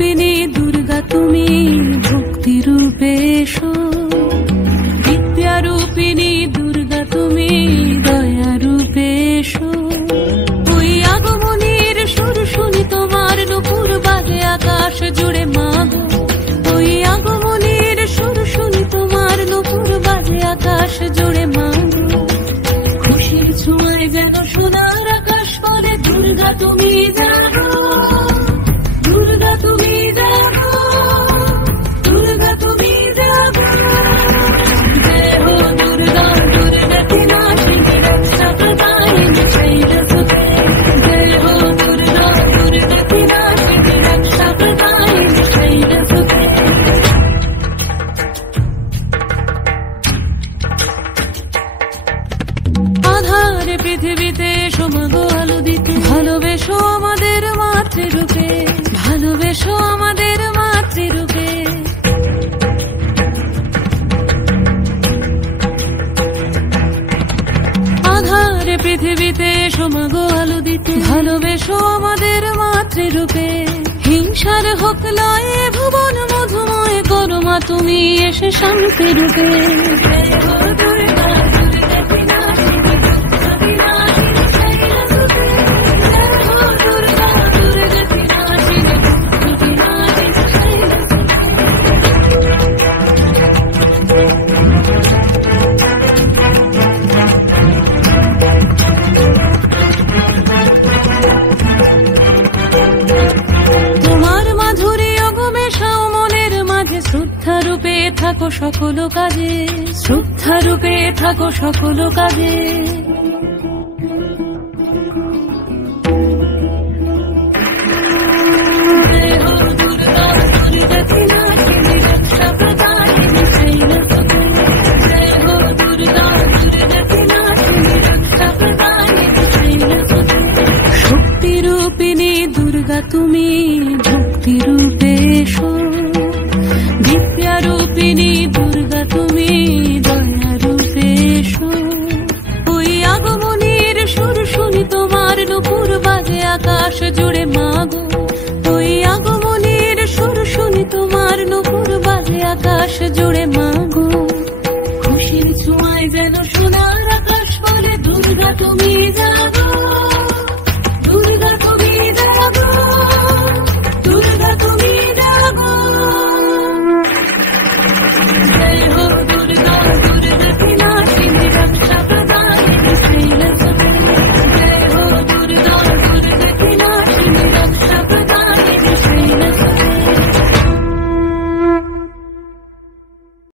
রূপিণী দুর্গা তুমি ভক্তি রূপে এসো, বিদ্যা রূপিণী দুর্গা তুমি দয়া রূপে এসো। ওই আগমনের সুর শুনি তোমার নুপুর বাজে আকাশ জুড়ে মাগো, ওই আগমনের সুর শুনি তোমার নুপুর বাজে আকাশ জুড়ে মাগো। খুশির ছোঁয়ায় যেন সোনার আকাশ বলে দুর্গা তুমি জাগো, দুর্গা তুমি জাগো, দুর্গা তুমি জাগো। জয় হো দুর্গা দুর্গা কি নাশিনী রক্ষা প্রদায়িনী শৈলসুতে, জয় হো দুর্গা দুর্গা কি নাশিনী রক্ষা প্রদায়িনী শৈলসুতে। আধারে পৃথিবীতে এসো মাগো আলো দিতে, ভালোবেসো আমাদের মাতৃরূপে, ভালোবেসো আমাদের মাতৃরূপে। আধারে পৃথিবীতে এসো মাগো আলো দিতে, ভালোবেসো আমাদের মাতৃরূপে। হিংসার হোক লয়ে ভুবন মধুময় করো মা তুমি এসে শান্তি রূপে। তোমার মাধুরী অগমেশাও মনের মাঝে, শ্রদ্ধা রূপে থাকো সকল কাজে, শ্রদ্ধা রূপে থাকো সকল কাজে। শক্তি রূপিণী দুর্গা তুমি ভক্তি রূপে এসো, বিদ্যা রূপিণী দুর্গা তুমি দয়া রূপে এসো। ওই আগমনের সুর শুনি তোমার নুপুর বাজে আকাশ জুড়ে মাগো, ওই আগমনের সুর শুনি তোমার নুপুর বাজে আকাশ জুড়ে মাগো। খুশির ছোঁয়ায় যেন সোনার আকাশ বলে দুর্গা তুমি জাগো,